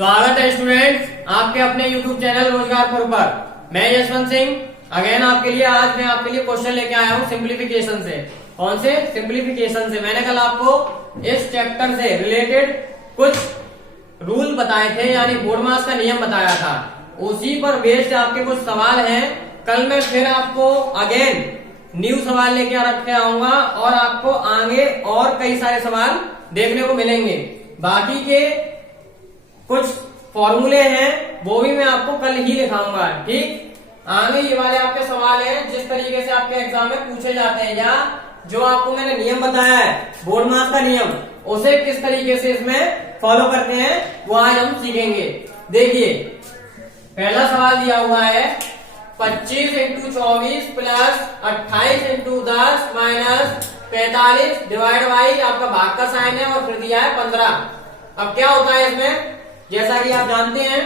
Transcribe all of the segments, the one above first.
स्वागत है स्टूडेंट्स आपके अपने YouTube चैनल रोजगारपुर पर। मैं यशवंत सिंह अगेन आपके लिए आज मैं आपके लिए क्वेश्चन लेके आया हूँ सिंप्लीफिकेशन से। कौन से? सिंप्लीफिकेशन से। मैंने कल आपको इस चैप्टर से रिलेटेड कुछ रूल बताए थे, यानी बोर्ड मास का नियम बताया था। उसी पर बेस्ड आपके कुछ सवाल हैं। कल मैं फिर आपको अगेन न्यू सवाल लेके रखे आऊंगा और आपको आगे और कई सारे सवाल देखने को मिलेंगे। बाकी के कुछ फॉर्मूले हैं वो भी मैं आपको कल ही दिखाऊंगा। ठीक, आगे ये वाले आपके सवाल हैं जिस तरीके से आपके एग्जाम में पूछे जाते हैं, या जो आपको मैंने नियम बताया है बोर्ड मास का नियम, उसे किस तरीके से इसमें फॉलो करते हैं वो आज हम सीखेंगे। देखिए पहला सवाल दिया हुआ है 25 into 24 plus 28 into 10 minus 45 divide by आपका भाग का साइन है और फिर दिया है 15। अब क्या होता है इसमें, जैसा कि आप जानते हैं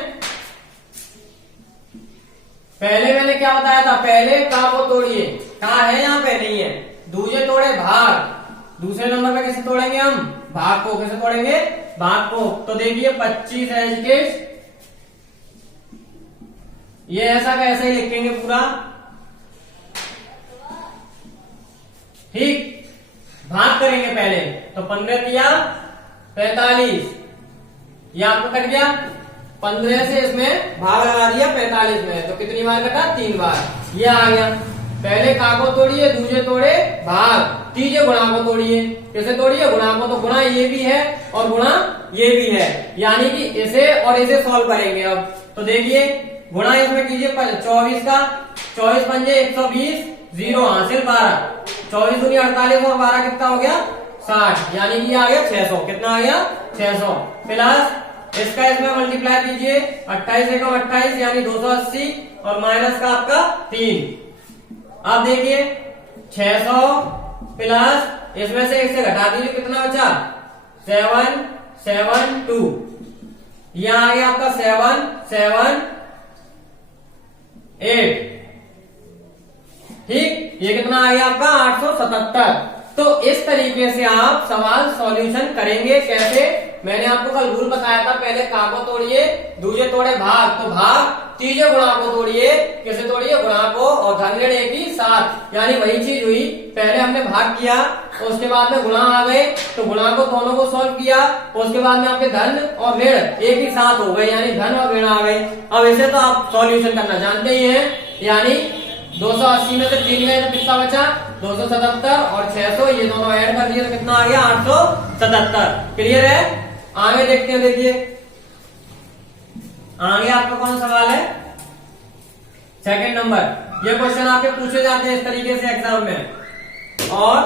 पहले मैंने क्या बताया था, पहले का को तोड़िए। कहा है यहाँ पे? नहीं है। दूजे तोड़े भाग। दूसरे नंबर पे कैसे तोड़ेंगे हम? भाग को। कैसे तोड़ेंगे? भाग को। तो देखिए 25 एज ये ऐसा का ऐसा ही लिखेंगे पूरा। ठीक, भाग करेंगे पहले। तो 15 किया 45, ये आपको कट गया। 15 से इसमें भाग लगा दिया 45 में, तो कितनी बार कटा? 3 बार। ये आ गया। पहले का को तोड़िए, दूजे तोड़े भाग, तीजे गुणा को तोड़िए। कैसे तोड़िए? गुणा को। तो गुणा ये भी है और गुणा ये भी है, यानी कि इसे और इसे सॉल्व करेंगे। अब तो देखिए गुणा इसमें कीजिए 24 का, 24 पंजे 120, 0 हासिल 12, 24 दूनी 48 और 12 कितना हो गया? 60, यानी कि आ गया 600। कितना आ गया? 600 प्लस इसका इसमें मल्टीप्लाई कीजिए 28 एकम 28 यानी 280 और माइनस का आपका 3। अब देखिए 600 प्लस इसमें से एक से घटा दीजिए, कितना बचा? 772। यहां आ गया आपका 778। ठीक, ये कितना आ गया आपका? 877। तो इस तरीके से आप सवाल सॉल्यूशन करेंगे। कैसे? मैंने आपको कल रूल बताया था, पहले का को तोड़िए, दूजे तोड़े भाग, तो भाग तीजे गुणा को तोड़िए। कैसे तोड़िए? गुणा को और धन ऋण एक ही साथ, यानी वही चीज हुई। पहले हमने भाग किया, उसके बाद में गुणा आ गए, तो गुणा को दोनों को सॉल्व किया, उसके बाद में आपके धन और ऋण एक ही साथ हो गए, यानी धन और ऋण आ गए। अब इसे तो आप सॉल्यूशन करना जानते ही हैं, यानी 280 में से 3 गए तो कितना बचा? 277 और 600 ये दोनों ऐड कर दिए तो कितना आ गया? 877। क्लियर है? आगे देखते हैं। देखिए आगे आपका कौन सा सवाल है? Second number. ये क्वेश्चन आपके पूछे जाते हैं इस तरीके से एग्जाम में, और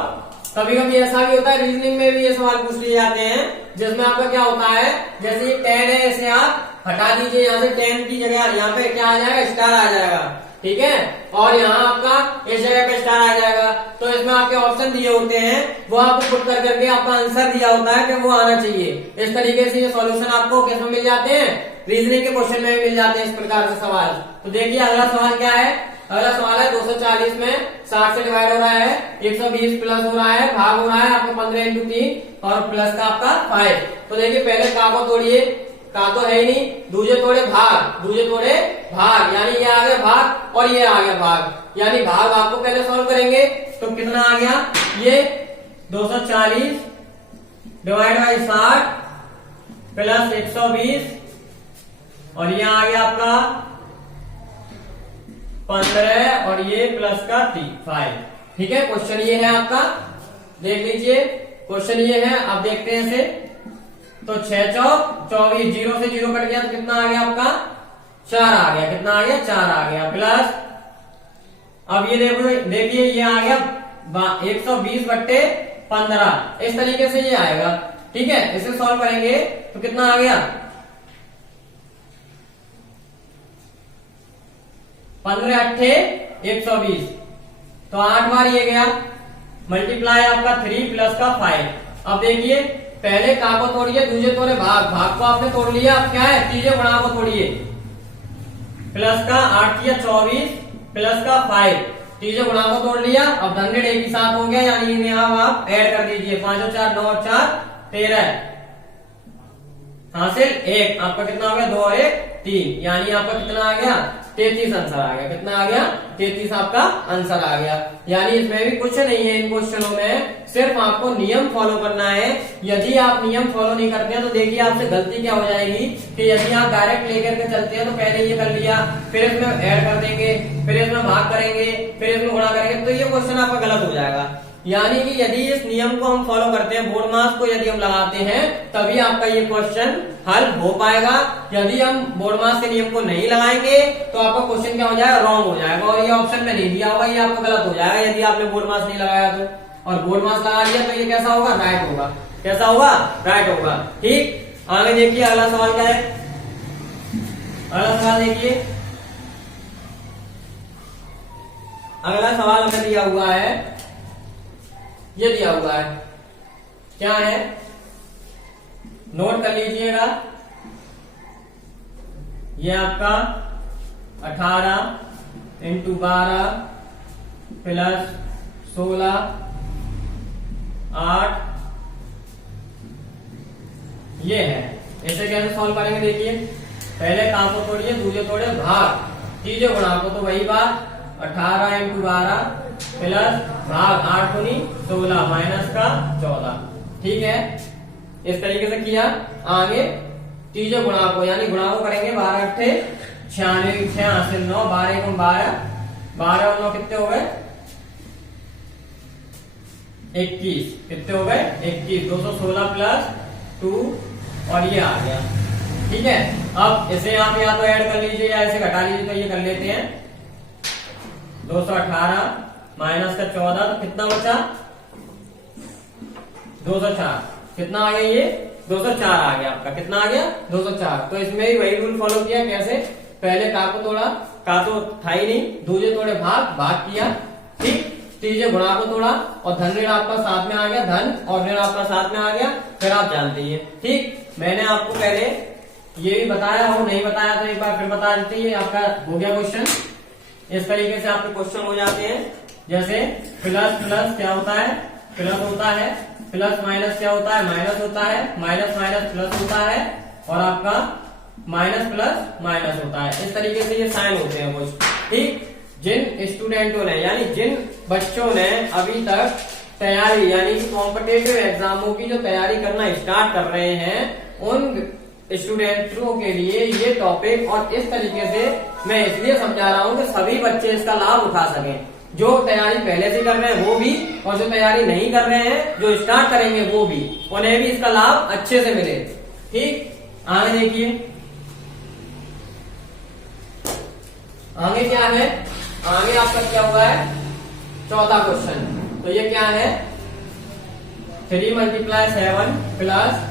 कभी कभी ऐसा भी होता है रीजनिंग में भी ये सवाल पूछ लिए जाते हैं, जिसमें आपका क्या होता है, जैसे ये 10 है, इसे आप हटा दीजिए, यहाँ से 10 की जगह यहाँ पे क्या आ जाएगा? स्टार आ जाएगा। ठीक है, और यहाँ आपका इस जगह पे स्टार आ जाएगा। तो इसमें आपके ऑप्शन दिए होते हैं, वो आपको पुट कर करके आपका आंसर दिया होता है कि वो आना चाहिए। इस तरीके से ये सॉल्यूशन आपको किसमें मिल जाते हैं? रीजनिंग के क्वेश्चन में भी मिल जाते हैं इस प्रकार से सवाल। तो देखिए अगला सवाल क्या है? अगला सवाल है 240 में 60 से डिवाइड हो रहा है, 120 प्लस हो रहा है, भाग हो रहा है आपको 15 इंटू 3 और प्लस का आपका 5। तो देखिए पहले का को तोड़िए, का तो है ही नहीं, दूजे तोड़े भाग, दूजे तोड़े भाग, यानी ये आ गया भाग और ये आ गया भाग, यानी भाग आपको पहले सॉल्व करेंगे। तो कितना आ गया? ये 240 डिवाइड बाई 60 प्लस 120 और ये आ गया आपका 15 और ये प्लस का 5। ठीक है, क्वेश्चन ये है आपका, देख लीजिए क्वेश्चन ये है। अब देखते हैं इसे। तो 6 चौक 24, 0 से 0 कट गया तो कितना आ गया आपका? 4 आ गया। कितना आ गया? 4 आ गया प्लस, अब ये देखिए ये आ गया 120 बट्टे 15, इस तरीके से ये आएगा। ठीक है, इसे सॉल्व करेंगे तो कितना आ गया? 15 अट्ठे 120, तो 8 बार ये गया, मल्टीप्लाई आपका 3 प्लस का 5। अब देखिए पहले का को तोड़िए, दूजे तोड़े भाग, भाग को आपने तोड़ लिया। अब क्या है? तीजे गुणा को तोड़िए, प्लस का 8 किया 24 प्लस का 5, तीजे गुणा को तोड़ लिया। अब धन ऋण एक ही साथ हो गया, यानी यहाँ आप ऐड कर दीजिए, 5 और 4 9 और 4 13। हासिल 1, आपका कितना हो गया 2 और 1 3, यानी आपका कितना आ गया 33 आंसर आ गया। कितना आ गया 33 आपका आंसर आ गया। यानी इसमें भी कुछ नहीं है इन क्वेश्चनों में, सिर्फ आपको नियम फॉलो करना है। यदि आप नियम फॉलो नहीं करते हैं तो देखिए आपसे गलती क्या हो जाएगी कि यदि आप डायरेक्ट लेकर के चलते हैं तो पहले ये कर लिया, फिर इसमें ऐड कर देंगे, फिर इसमें भाग करेंगे, फिर इसमें गुणा करेंगे, तो ये क्वेश्चन आपका गलत हो जाएगा। यानी कि यदि इस नियम को हम फॉलो करते हैं, बोर्ड मास को यदि हम लगाते हैं, तभी आपका ये क्वेश्चन हल हो पाएगा। यदि हम बोर्ड मास के नियम को नहीं लगाएंगे तो आपका क्वेश्चन क्या हो जाएगा, रॉन्ग हो जाएगा, और ये ऑप्शन में नहीं दिया होगा, ये आपका गलत हो जाएगा यदि आपने बोर्ड मास नहीं लगाया तो। और बोर्ड मास लगा लिया तो ये कैसा होगा, राइट होगा। कैसा होगा, राइट होगा। ठीक, आगे देखिए अगला सवाल क्या है। अगला सवाल देखिए, अगला सवाल हमें दिया हुआ है, ये दिया हुआ है, क्या है, नोट कर लीजिएगा। ये आपका 18 इंटू 12 प्लस 16 8, ये है। ऐसे कैसे सॉल्व करेंगे देखिए, पहले काम को तोड़िए, दूजे तोड़े भाग, तीजे गुणा को, तो वही बात 18 इंटू 12 प्लस भाग 8 दूनी 16 माइनस का 14। ठीक है, इस तरीके से किया। आगे तीजे गुणा को, यानी गुणा को करेंगे, 12 अट्ठे 96, 6 हासिल 9, 12 एकम 12, 12 और 9 कितने हो गए 21, कितने हो गए 21, 216 प्लस 2, और ये आ गया। ठीक है, अब इसे आप या तो ऐड कर लीजिए या इसे घटा लीजिए, तो ये कर लेते हैं 218 माइनस का 14, तो कितना बचा 204, कितना आ गया ये 204 आ गया आपका, कितना आ गया 204। तो इसमें ही वही रूल फॉलो किया, कैसे, पहले का को तोड़ा, का तो था ही नहीं, दूजे तोड़े भाग, भाग किया, ठीक, तीजे गुणा को तोड़ा, और धन ऋण आपका साथ में आ गया, धन और ऋण आपका साथ में आ गया, फिर आप जानते हैं। ठीक, मैंने आपको पहले ये भी बताया और नहीं बताया तो एक बार फिर बता देते हैं, आपका हो गया क्वेश्चन। इस तरीके से आपके क्वेश्चन हो जाते हैं, जैसे प्लस प्लस क्या होता है, प्लस होता है, प्लस माइनस क्या होता है, माइनस होता है, माइनस माइनस प्लस होता है, और आपका माइनस प्लस माइनस होता है। इस तरीके से ये साइन होते हैं कुछ। ठीक, जिन स्टूडेंटों ने, यानी जिन बच्चों ने अभी तक तैयारी, यानी कॉम्पिटेटिव एग्जामों की जो तैयारी करना स्टार्ट कर रहे हैं, उन स्टूडेंटों के लिए ये टॉपिक और इस तरीके से मैं इसलिए समझा रहा हूँ कि सभी बच्चे इसका लाभ उठा सकें। जो तैयारी पहले से कर रहे हैं वो भी, और जो तैयारी नहीं कर रहे हैं, जो स्टार्ट करेंगे वो भी, उन्हें भी इसका लाभ अच्छे से मिले। ठीक, आगे देखिए, आगे क्या है, आगे आपका क्या हुआ है, चौथा क्वेश्चन। तो ये क्या है, 3 मल्टीप्लाई 7 प्लस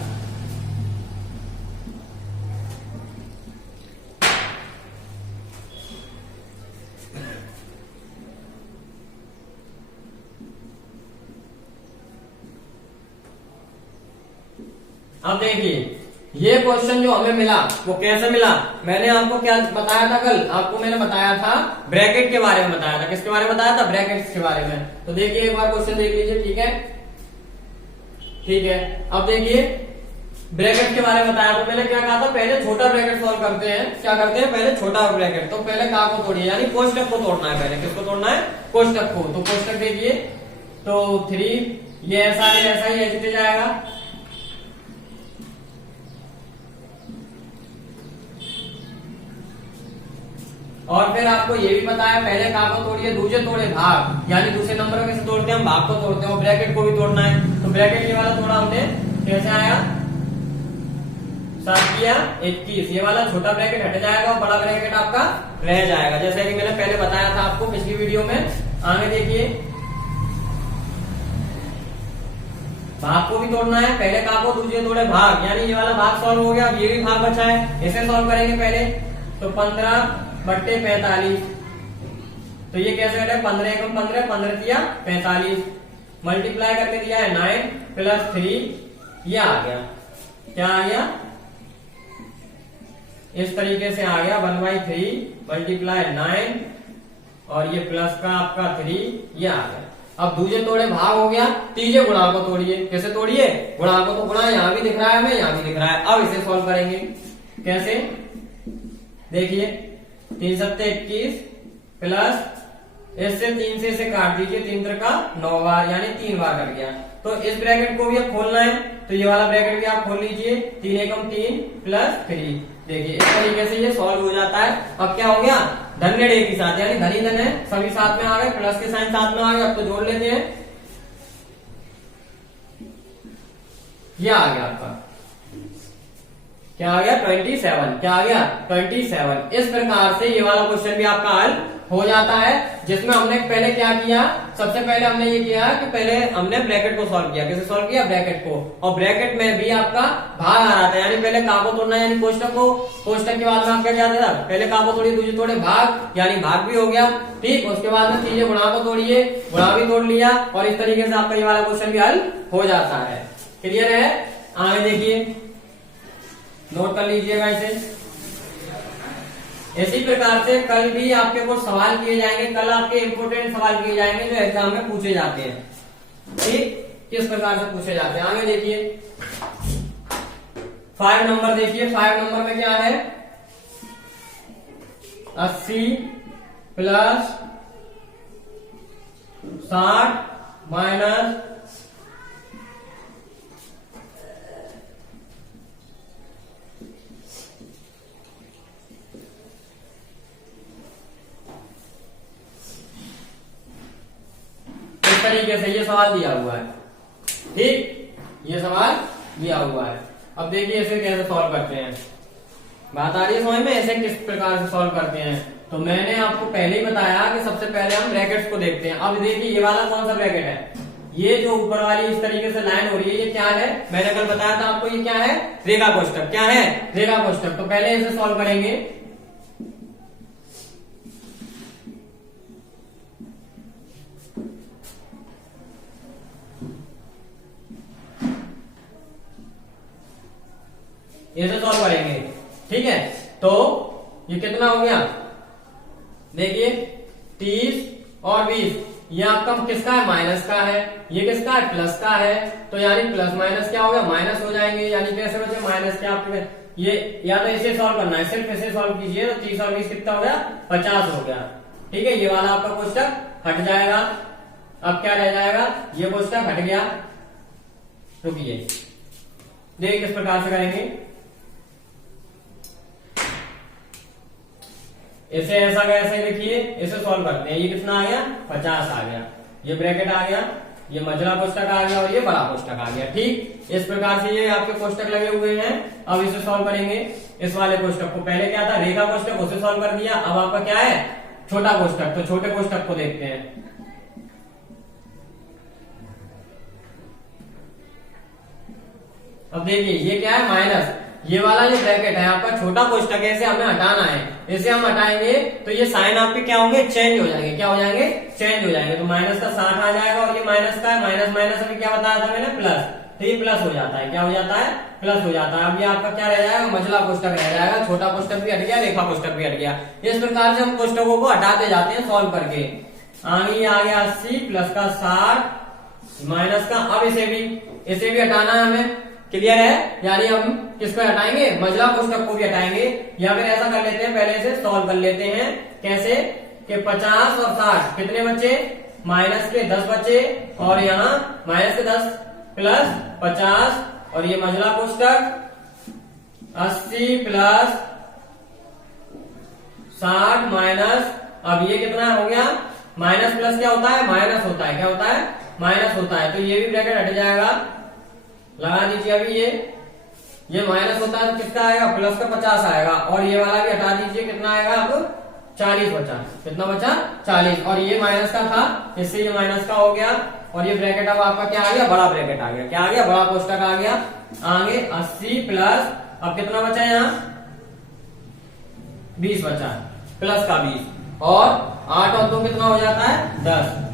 अब देखिए ये क्वेश्चन जो हमें मिला वो कैसे मिला। मैंने आपको क्या बताया था कल, आपको मैंने बताया था ब्रैकेट के बारे में बताया था। किसके बारे में बताया था, ब्रैकेट्स के बारे में। तो देखिए एक बार क्वेश्चन देख लीजिए, ठीक है, ठीक है। अब देखिए ब्रैकेट के बारे में बताया, तो मैंने क्या कहा था, पहले छोटा ब्रैकेट सॉल्व करते हैं। क्या करते हैं, पहले छोटा ब्रैकेट। तो पहले का को तोड़िए, यानी कोष्टक को तोड़ना है। पहले किसको तोड़ना है, कोष्टक को। तो कोष्टक देखिए, तो 3 ये ऐसा है, ऐसा ही ऐसे जाएगा, और फिर आपको ये भी पता है, पहले का को तोड़िए, दूसरे तोड़े भाग, यानी दूसरे नंबर में कैसे तोड़ते हैं हम, भाग को तोड़ते हैं, और ब्रैकेट को भी तोड़ना है। तो ब्रैकेट ये वाला तोड़ा हमने, कैसे आया, 7 किया 21, ये वाला छोटा ब्रैकेट हट जाएगा और बड़ा ब्रैकेट आपका रह जाएगा, जैसे कि मैंने पहले बताया था आपको पिछली वीडियो में। आगे देखिए, भाग को भी तोड़ना है, पहले का को दूसरे तोड़े भाग, यानी ये वाला भाग सॉल्व हो गया, ये भी भाग बचा है, इसे सॉल्व करेंगे पहले। तो 15/45, तो ये कैसे करें, 15 एकम 15, 15 दिया 45, मल्टीप्लाई करके दिया है 9 प्लस 3, ये आ गया, क्या आ गया, इस तरीके से आ गया 1/3 मल्टीप्लाई 9, और ये प्लस का आपका 3, ये आ गया। अब दूजे तोड़े भाग हो गया, तीजे गुणा को तोड़िए। कैसे तोड़िए? गुणा को तो गुणा यहाँ भी दिख रहा है हमें, यहाँ भी दिख रहा है। अब इसे सॉल्व करेंगे कैसे? देखिए 3 सत्ते 21 प्लस इससे 3 से इसे काट दीजिए, 3 त्रिका 9 बार यानी 3 बार कट गया। तो इस ब्रैकेट को भी अब खोलना है, तो ये वाला ब्रैकेट भी आप खोल लीजिए। 3 एकम 3 प्लस 3। देखिए इस तरीके से ये सॉल्व हो जाता है। अब क्या हो गया? धन ऋण एक ही साथ यानी धन ही धन है, सभी साथ में आ गए, प्लस के साइन साथ में आ गए। अब तो जोड़ लेते हैं, ये आ गया आपका, क्या आ गया? 27। क्या आ गया? 27। इस प्रकार से ये वाला क्वेश्चन भी आपका हल हो जाता है, जिसमें हमने पहले क्या किया? सबसे पहले हमने ये किया कि पहले हमने ब्रैकेट को सॉल्व किया। कैसे सॉल्व किया? ब्रैकेट को, और ब्रैकेट में भी आपका भाग आ रहा था, यानी पहले का को तोड़ना यानी कोष्टक को, कोष्टक के बाद में आपका क्या था? पहले का को तोड़ी, दूसरे तोड़े भाग, यानी भाग भी हो गया। ठीक, उसके बाद में तीजे गुणा को तोड़िए, गुणा भी तोड़ लिया, और इस तरीके से आपका ये वाला क्वेश्चन भी हल हो जाता है। क्लियर है? आगे देखिए, नोट कर लीजिएगा इसे। इसी प्रकार से कल भी आपके कुछ सवाल किए जाएंगे, कल आपके इंपोर्टेंट सवाल किए जाएंगे जो एग्जाम में पूछे जाते हैं। ठीक, किस प्रकार से पूछे जाते हैं आगे देखिए। 5 नंबर देखिए, 5 नंबर में क्या है? 80 प्लस 60 माइनस 'इस तरीके से ये सवाल दिया हुआ है। ठीक, ये सवाल दिया हुआ है। अब देखिए इसे कैसे सॉल्व करते हैं, बात आ रही है समझ में? ऐसे किस प्रकार से सॉल्व करते हैं? तो मैंने आपको पहले ही बताया कि सबसे पहले हम ब्रैकेट्स को देखते हैं। अब देखिए ये वाला कौन सा ब्रैकेट है? ये जो ऊपर वाली इस तरीके से लाइन हो रही है, ये क्या है? मैंने कल बताया था आपको, ये क्या है? रेखा कोष्टक। क्या है? रेखा कोष्टक। तो पहले इसे सॉल्व करेंगे। इसे सॉल्व करेंगे, ठीक है? तो ये कितना हो गया? देखिए 30 और 20, ये आपका किसका है? माइनस का है। ये किसका है? प्लस का है। तो यानी प्लस माइनस क्या हो गया? माइनस हो जाएंगे। यानी कैसे बचे? माइनस के आपके ये, या तो इसे सॉल्व करना है, सिर्फ इसे सॉल्व कीजिए। तो 30 और 20 कितना हो गया? 50 हो गया। ठीक है, ये वाला आपका कोष्टक हट जाएगा। अब क्या रह जाएगा? ये कोष्टक हट गया। रुकिए, देखिए किस प्रकार से करेंगे। इसे ऐसा का ऐसे लिखिए, इसे सॉल्व करते हैं। ये कितना आ गया? 50 आ गया। ये ब्रैकेट आ गया, ये मझला कोष्टक आ गया, और ये बड़ा कोष्टक आ गया। ठीक, इस प्रकार से ये आपके कोष्टक लगे हुए हैं। अब इसे सॉल्व करेंगे, इस वाले कोष्टक को। पहले क्या था? रेखा कोष्टक, उसे सॉल्व कर दिया। अब आपका क्या है? छोटा कोष्टक। तो छोटे कोष्टक को देखते हैं। अब देखिए ये क्या है? माइनस। ये वाला जो ब्रैकेट है आपका छोटा कोष्टक है, इसे हमें हटाना है। इसे हम हटाएंगे तो ये साइन आपके क्या होंगे? चेंज हो जाएंगे। क्या हो जाएंगे? चेंज हो जाएंगे। तो माइनस का 60 आ जाएगा, और ये माइनस का है। माइनस माइनस अभी क्या बताया था मैंने? प्लस। तो ये प्लस हो जाता है। क्या हो जाता है? प्लस हो जाता है। अब ये आपका क्या रह जाएगा? मझला कोष्टक रह जाएगा। छोटा कोष्टक भी हट गया, रेखा कोष्टक भी हट गया। इस प्रकार से हम कोष्टकों को हटाते जाते हैं सॉल्व करके। आगे आ गया 80 प्लस का 60 माइनस का। अब इसे भी हटाना है हमें। क्लियर है? यानी हम किसको हटाएंगे? मझला कोष्टक को भी हटाएंगे। या फिर ऐसा कर लेते हैं, पहले इसे सॉल्व कर लेते हैं। कैसे? कि 50 और 60 कितने बचे? माइनस के 10 बचे, और यहाँ माइनस के 10 प्लस 50, और ये मझला कोष्टक 80 प्लस 60 माइनस। अब ये कितना हो गया? माइनस प्लस क्या होता है? माइनस होता है। क्या होता है? माइनस होता है। तो ये भी ब्रैकेट हट जाएगा। लगा दीजिए। अभी ये माइनस होता है तो कितना आएगा? प्लस का 50 आएगा, और ये वाला भी हटा दीजिए। कितना आएगा? अब 40 बचा। कितना बचा? 40। और ये माइनस का था, इससे ये माइनस का हो गया। और ये ब्रैकेट अब आपका क्या आ गया? बड़ा ब्रैकेट आ गया। क्या आ गया? बड़ा कोष्टक आ गया। आगे 80 प्लस, अब कितना बचा यहाँ? 20 बचा, प्लस का 20, और 8 और 2 कितना हो जाता है? 10,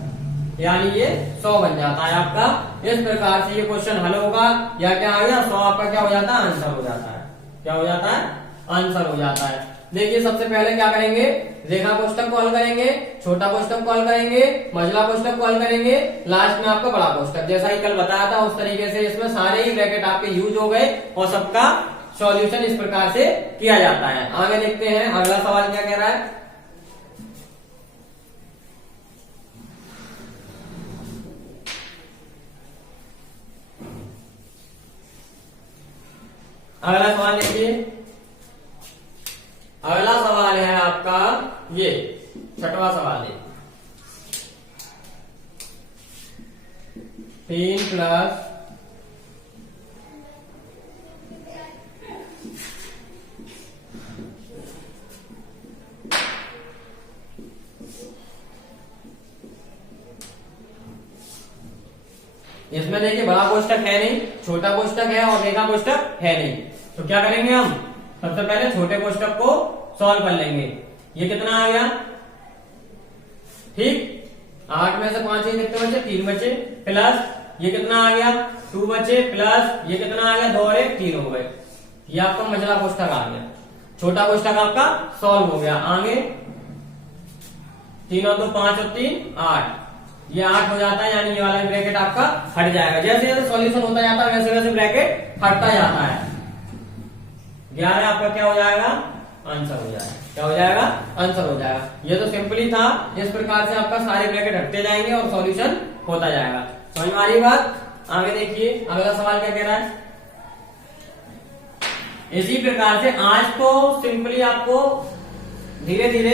यानी ये 100 बन जाता है आपका। इस प्रकार से ये क्वेश्चन हल होगा। या क्या आ गया? 100 आपका क्या हो जाता है? आंसर हो जाता है। क्या हो जाता है? आंसर हो जाता है। देखिए सबसे पहले क्या करेंगे, रेखा कोष्ठक कॉल करेंगे, छोटा कोष्ठक कॉल करेंगे, मझला कोष्ठक कॉल करेंगे, लास्ट में आपका बड़ा कोष्ठक। जैसा ही कल बताया था उस तरीके से इसमें सारे ही ब्रैकेट आपके यूज हो गए और सबका सॉल्यूशन इस प्रकार से किया जाता है। आगे देखते हैं अगला सवाल क्या कह रहा है। अगला सवाल देखिए, अगला सवाल है आपका ये 6वां सवाल है। 3 प्लस इसमें देखिए बड़ा कोष्ठक है नहीं, छोटा कोष्ठक है और रेखा कोष्ठक है नहीं, तो क्या करेंगे हम, सबसे पहले छोटे कोष्ठक को सॉल्व कर लेंगे। ये कितना आ गया, ठीक 8 में से 5 ही कितने बचे, 3 बचे, प्लस ये कितना आ गया 2 बचे, प्लस ये कितना आ गया 2 और 1 3 हो गए। ये आपका मझला कोष्ठक आ गया, छोटा कोष्ठक आपका सॉल्व हो गया। आगे 3 और 2 5 और 3 8, ये 8 हो जाता है, यानी ये वाला ब्रैकेट आपका हट जाएगा। जैसे जैसे सॉल्यूशन होता जाता है वैसे वैसे ब्रैकेट हटता जाता है। 11 आपका क्या हो जाएगा, आंसर हो जाएगा। क्या हो जाएगा, आंसर हो जाएगा। ये तो सिंपली था, इस प्रकार से आपका सारे ब्रैकेट हटते जाएंगे और सॉल्यूशन होता जाएगा। समझ में आ रही बात। आगे देखिए अगला सवाल क्या कह रहा है। इसी प्रकार से आज तो सिंपली आपको धीरे धीरे,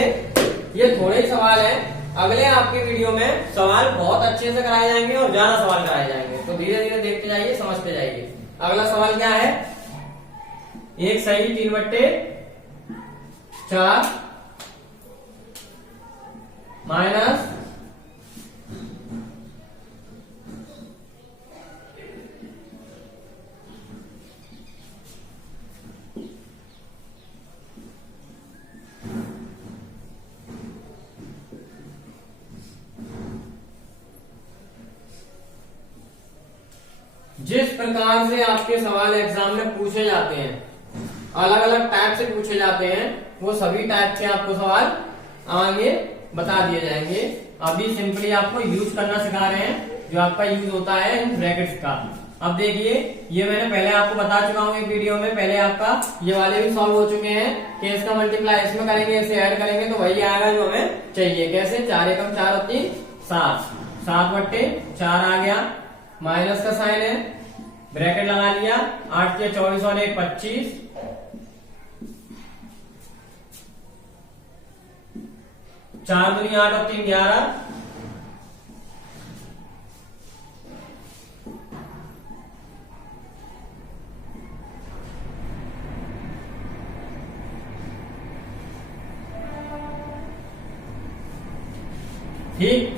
ये थोड़े ही सवाल है, अगले आपके वीडियो में सवाल बहुत अच्छे से कराए जाएंगे और ज्यादा सवाल कराए जाएंगे, तो धीरे धीरे देखते जाइए, समझते जाइए। अगला सवाल क्या है, एक सही 3/4 माइनस जिस प्रकार से आपके सवाल एग्जाम में पूछे जाते हैं, अलग अलग टाइप से पूछे जाते हैं, वो सभी टाइप के आपको सवाल आगे बता दिए जाएंगे। अभी सिंपली आपको यूज करना सिखा रहे हैं, जो आपका यूज होता है इन ब्रैकेट्स का। अब देखिए ये मैंने पहले आपको बता चुका हूँ एक वीडियो में, पहले आपका ये वाले भी सॉल्व हो चुके हैं कि इसका मल्टीप्लाई इसमें करेंगे, इसे ऐड करेंगे तो वही आएगा जो हमें चाहिए। कैसे, 4 एकम 4 और 3 7, 7/4 आ गया, माइनस का साइन है, ब्रैकेट लगा लिया, 8 के 24 और 1 25, 4 दूनी 8 और 3 11, ठीक।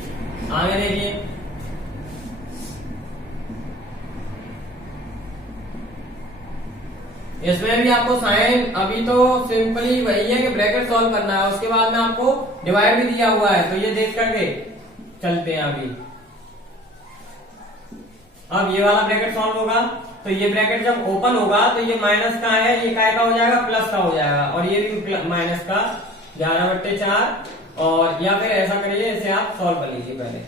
आगे देखिए इसमें भी आपको साइन, अभी तो सिंपली वही है कि ब्रैकेट सॉल्व करना है, उसके बाद में आपको डिवाइड भी दिया हुआ है, तो ये देख करके चलते हैं। अभी अब ये वाला ब्रैकेट सॉल्व होगा तो ये ब्रैकेट जब ओपन होगा तो ये माइनस का है, ये काय का हो जाएगा, प्लस का हो जाएगा, और ये भी माइनस का 11/4। और या फिर ऐसा करिए, इसे आप सॉल्व कर लीजिए पहले।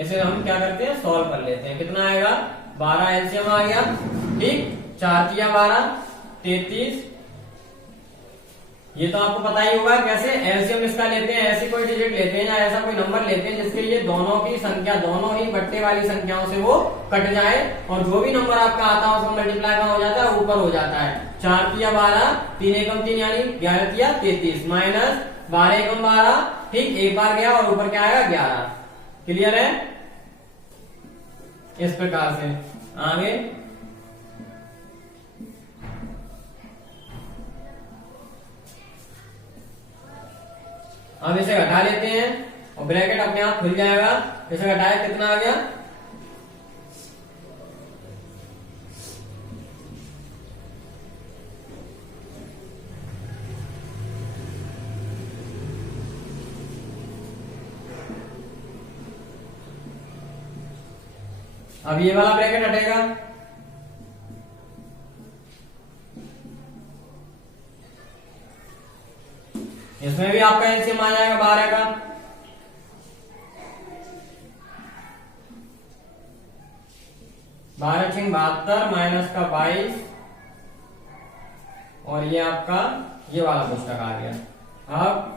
इसे हम क्या करते हैं, सॉल्व कर लेते हैं। कितना आएगा, 12 एलसीएम आ गया, ठीक, 4 किया 12 33। ये तो आपको पता ही होगा कैसे एलसीएम इसका लेते हैं, ऐसी कोई डिजिट लेते हैं या ऐसा कोई नंबर लेते हैं जिसके ये दोनों की संख्या, दोनों ही बट्टे वाली संख्याओं से वो कट जाए, और जो भी नंबर आपका आता है उसको मल्टीप्लाई का हो जाता है, ऊपर हो जाता है। 4 किया 12, 3 एकम 3 यानी 11 किया 33, माइनस 12 एकम 12, ठीक, एक बार गया और ऊपर क्या आएगा 11। क्लियर है, इस प्रकार से। आगे हम इसे घटा लेते हैं और ब्रैकेट अपने आप खुल जाएगा। इसे घटाया कितना आ गया, अब ये वाला ब्रैकेट हटेगा, इसमें भी आपका एलसीएम आ जाएगा 12 का। 12 छंग 72 माइनस का 22 और ये आपका ये वाला कोष्टक आ गया। अब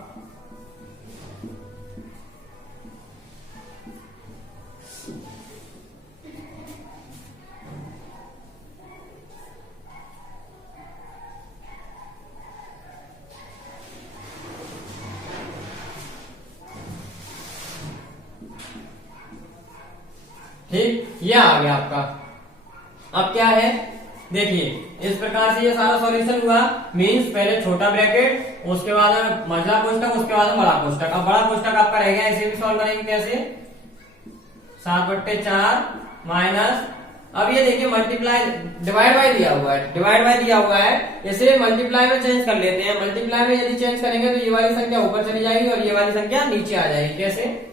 ठीक, ये आ गया आपका। अब क्या है देखिए, इस प्रकार से ये सारा सॉल्यूशन हुआ। मींस पहले छोटा ब्रैकेट, उसके बाद मझला कोष्टक, उसके बाद बड़ा कोष्टक। अब बड़ा कोष्टक आपका रह गया, इसे भी सॉल्व करेंगे कैसे? 7/4 माइनस, अब ये देखिए मल्टीप्लाई डिवाइड बाय दिया हुआ है, डिवाइड बाय दिया हुआ है, इसे मल्टीप्लाई में चेंज कर लेते हैं। मल्टीप्लाई में यदि चेंज करेंगे तो ये वाली संख्या ऊपर चली जाएगी और ये वाली संख्या नीचे आ जाएगी। कैसे?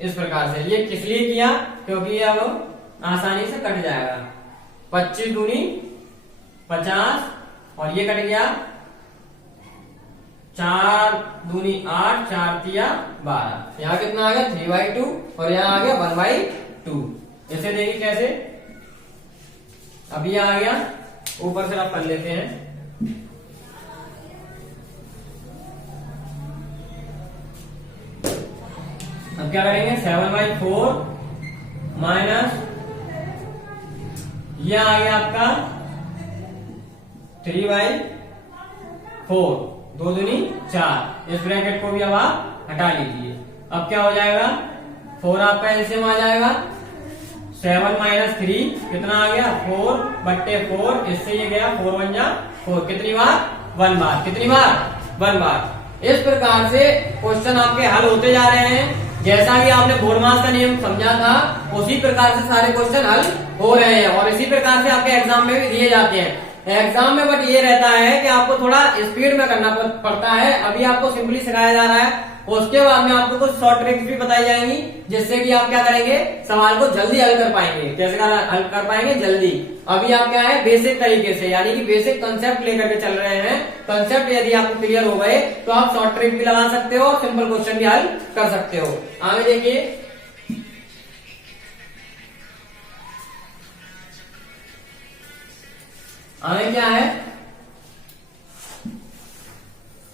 इस प्रकार से। ये किस लिए किया? क्योंकि ये अब आसानी से कट जाएगा। 25 दूनी 50 और ये कट गया 4 दूनी 8, 4 तिया 12। यहाँ कितना आ गया? 3/2 और यहाँ आ गया 1/2। इसे देखिए कैसे, अब ये आ गया, ऊपर से आप कर लेते हैं। अब क्या करेंगे? 7/4 माइनस ये आ गया आपका 3/4, 2 दूनी 4। इस ब्रैकेट को भी अब आप हटा लीजिए। अब क्या हो जाएगा? 4 आपका एलसीएम आ जाएगा। 7 माइनस 3 कितना आ गया? 4/4। इससे ये गया 4 1 जा 4। कितनी बार? 1 बार। कितनी बार? 1 बार। इस प्रकार से क्वेश्चन आपके हल होते जा रहे हैं। जैसा कि आपने बोर्डमास का नियम समझा था, उसी प्रकार से सारे क्वेश्चन हल हो रहे हैं और इसी प्रकार से आपके एग्जाम में भी दिए जाते हैं। एग्जाम में बट ये रहता है कि आपको थोड़ा स्पीड में करना पड़ता है। अभी आपको सिंपली सिखाया जा रहा है, उसके बाद में आपको कुछ शॉर्ट ट्रिक्स भी बताई जाएंगी, जिससे कि आप क्या करेंगे? सवाल को जल्दी हल कर पाएंगे। कैसे हल कर पाएंगे? जल्दी। अभी आप क्या है, बेसिक तरीके से, यानी कि बेसिक कंसेप्ट लेकर के चल रहे हैं। कंसेप्ट यदि आपको क्लियर हो गए तो आप शॉर्ट ट्रिक भी लगा सकते हो और सिंपल क्वेश्चन भी हल कर सकते हो। आगे देखिए, आगे क्या है,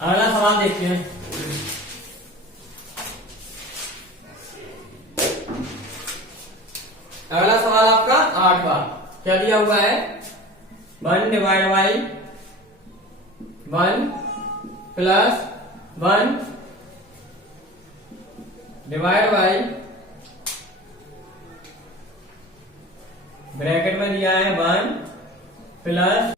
अगला सवाल देखते हैं। अगला सवाल आपका 8वां। क्या दिया हुआ है? 1 divide by 1 plus 1 divide by, bracket में दिया है 1 प्लस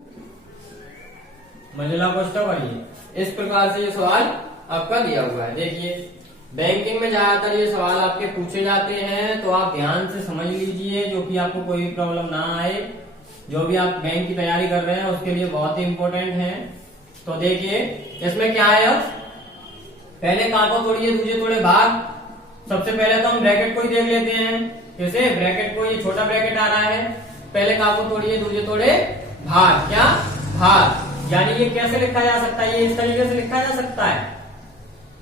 मंजिला कोष्टक और ये। इस प्रकार से ये सवाल आपका दिया हुआ है। देखिए, बैंकिंग में ज्यादातर ये सवाल आपके पूछे जाते हैं, तो आप ध्यान से समझ लीजिए, जो कि आपको कोई भी प्रॉब्लम ना आए। जो भी आप बैंक की तैयारी कर रहे हैं उसके लिए बहुत ही इंपॉर्टेंट है। तो देखिए, इसमें क्या है, अब पहले काको तोड़िए दूजे तोड़े भाग। सबसे पहले तो हम ब्रैकेट को ही देख लेते हैं। जैसे ब्रैकेट को, ये छोटा ब्रैकेट आ रहा है, पहले काको तोड़िए दूजे तोड़े भाग। क्या? भाग। यानी ये कैसे लिखा जा सकता है? ये इस तरीके से लिखा जा सकता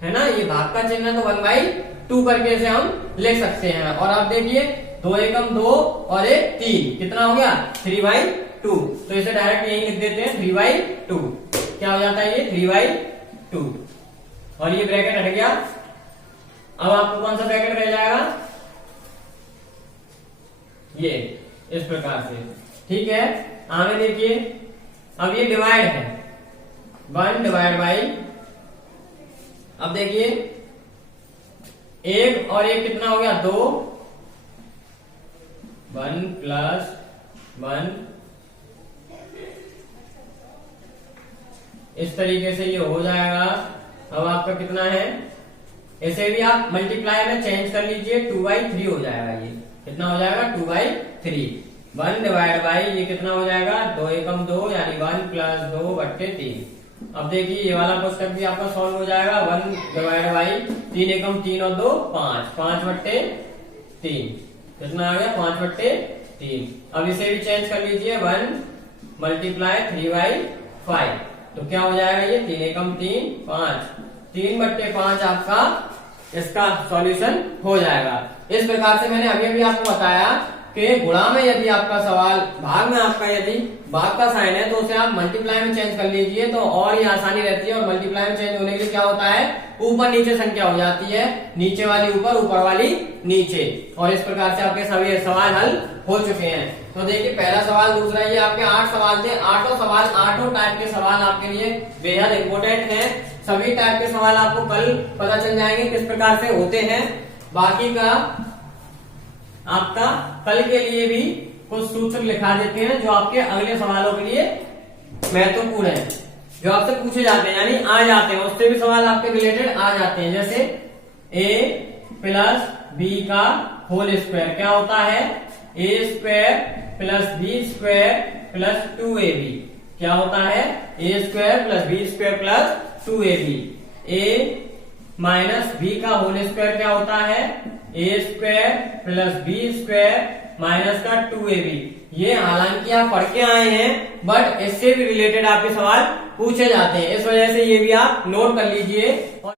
है ना? ये भाग का चिन्ह है तो 1/2 करके से हम लिख सकते हैं। और आप देखिए, 2 एकम 2 और 1 3, कितना हो गया? 3/2। तो इसे डायरेक्ट यही लिख देते हैं 3/2। क्या हो जाता है? ये 3/2 और ये ब्रैकेट हट गया। अब आपको कौन सा ब्रैकेट रह जाएगा? ये इस प्रकार से। ठीक है, आगे देखिए, अब ये डिवाइड है 1 डिवाइड बाई, अब देखिए 1 और 1 कितना हो गया? 2। 1 प्लस 1, इस तरीके से ये हो जाएगा। अब आपका कितना है? इसे भी आप मल्टीप्लाई में चेंज कर लीजिए, 2/3 हो जाएगा। ये कितना हो जाएगा? 2/3। 1 डिवाइड बाई ये कितना हो जाएगा? 2 एकम 2 यानी 1 प्लस 2/3। अब देखिए, ये वाला क्वेश्चन भी आपका सॉल्व हो जाएगा। 1 डिवाइड बाई 3 एकम 3 और 2 5, 5/3 कितना आ गया? 5/3। 3। अब इसे भी चेंज कर लीजिए, 1 मल्टीप्लाई 3/5, तो क्या हो जाएगा ये 3 एकम 3 5, 3/5 आपका इसका सॉल्यूशन हो जाएगा। इस प्रकार से मैंने अभी अभी आपको बताया कि गुणा में यदि आपका सवाल, भाग में आपका यदि भाग का साइन है तो उसे आप मल्टीप्लाई में चेंज कर लीजिए तो और ही आसानी रहती है। और मल्टीप्लाई में चेंज होने के लिए क्या होता है, ऊपर नीचे संख्या हो जाती है, नीचे वाली ऊपर, ऊपर वाली नीचे, और इस प्रकार से आपके सभी सवाल हल हो चुके हैं। तो देखिए पहला सवाल, दूसरा, ये आपके 8 सवाल थे। 8 सवाल, 8 टाइप के सवाल आपके लिए बेहद इंपोर्टेंट हैं। सभी टाइप के सवाल आपको कल पता चल जाएंगे किस प्रकार से होते हैं। बाकी का आपका कल के लिए भी कुछ सूत्र लिखा देते हैं जो आपके अगले सवालों के लिए महत्वपूर्ण है, जो आपसे पूछे जाते हैं, यानी आ जाते हैं, उससे भी सवाल आपके रिलेटेड आ जाते हैं। जैसे a प्लस बी का होल स्क्वायर क्या होता है, a square plus b square plus 2ab क्या होता है, a square plus b square plus 2ab। a minus b का होल स्क्वायर क्या होता है, a square plus b square minus का 2ab। ये हालांकि आप पढ़ के आए हैं, बट इससे भी रिलेटेड आपके सवाल पूछे जाते हैं, इस वजह से ये भी आप नोट कर लीजिए।